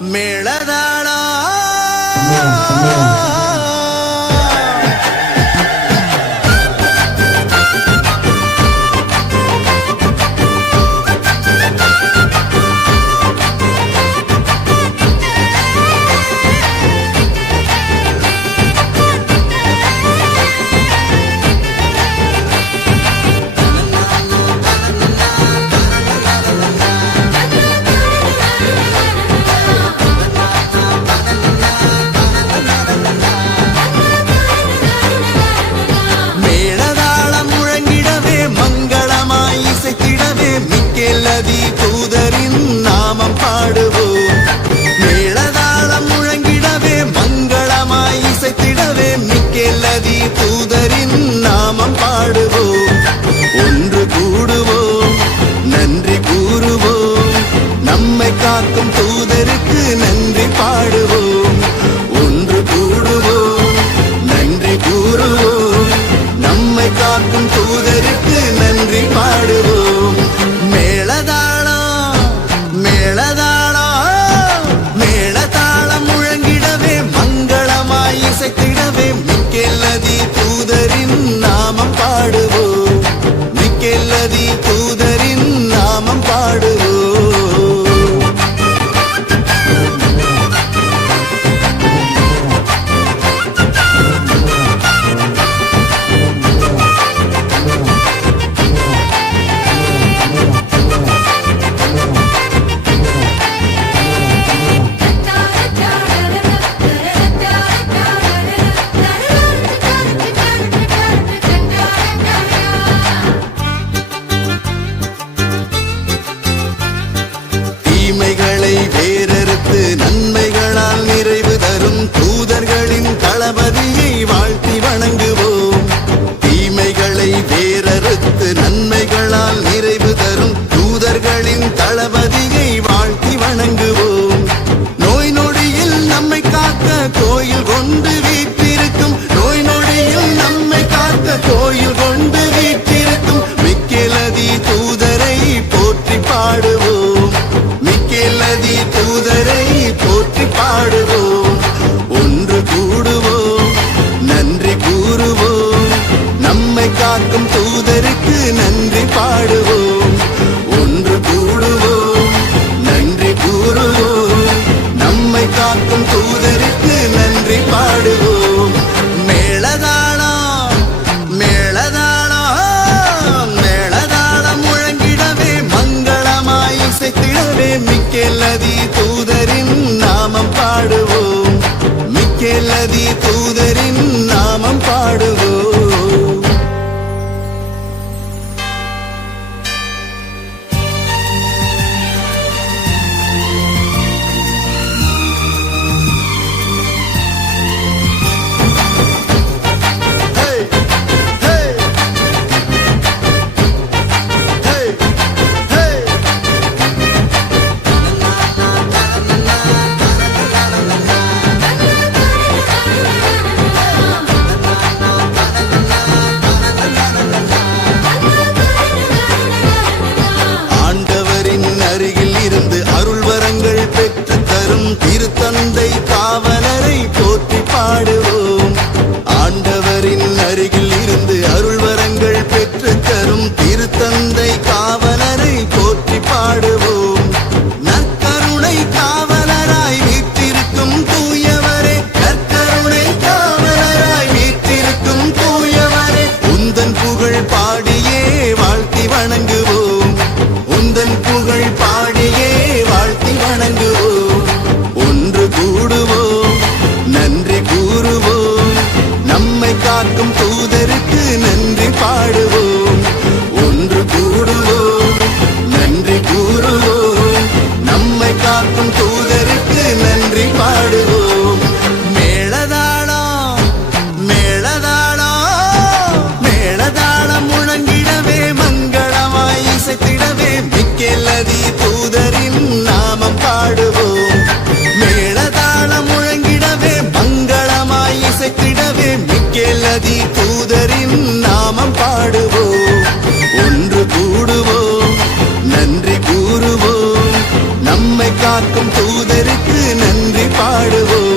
மேளதாளா மிக்கேல்லதி தூதரின் நாமம் பாடுவோம். மேளதாளம் முழங்கிடவே மங்களமாய் இசைத்திடவே மிக்கேல்லதி தூதரின் நாமம் பாடுவோம். ஒன்று கூடுவோம், நன்றி கூறுவோம், நம்மை காக்கும் தூதருக்கு நன்றி பாடுவோம். ஒன்று கூடுவோம், நன்றி கூறுவோம், நம்மை காக்கும் தூதருக்கு நன்றி பாடுவோம். மேளதாளம் முழங்கிடவே மங்களமாய் இசைத்திடவே மிக்கேல்லதி தூதரின் நாமம் பாடுவோம். மிக்கேல்லதி தூதரின் நாமம் பாடுவோம். தீமைகளை வேறறுத்து நன்மைகளால் நிறைவு தரும் தூதர்களின் தளபதியை வாழ்த்தி வணங்குவோம். தீமைகளை வேறறுத்து நன்மைகளால் நிறைவு தரும் தூதர்களின் தளபதியை வாழ்த்தி வணங்குவோம். நோய் நொடியில் நம்மை காக்க கோயில் கொண்டு வீற்றிருக்கும், நோய் நொடியில் நம்மை காக்க கோயில் கொண்டு வீற்றிருக்கும் மிக்கேல்லதி தூதரை போற்றி பாடுவோம். மிக்கேல்லதி தூதரை போற்றி பாடுவோம். ஒன்று கூடுவோம், நன்றி கூறுவோம், நம்மை காக்கும் தூதருக்கு நன்றி பாடுவோம். ஒன்று கூடுவோம், நன்றி கூறுவோம், நம்மை காக்கும் தூதருக்கு நன்றி பாடுவோம். மேளதாளம் மேளதாளம் முழங்கிடவே மங்களமாய் இசைத்திடவே மிக்கேல்லதி தூதரின் நாமம் பாடுவோம். மிக்கேல்லதி தூதரின் நாமம் பாடுவோம். காக்கும் தூதருக்கு நன்றி பாடுவோம்.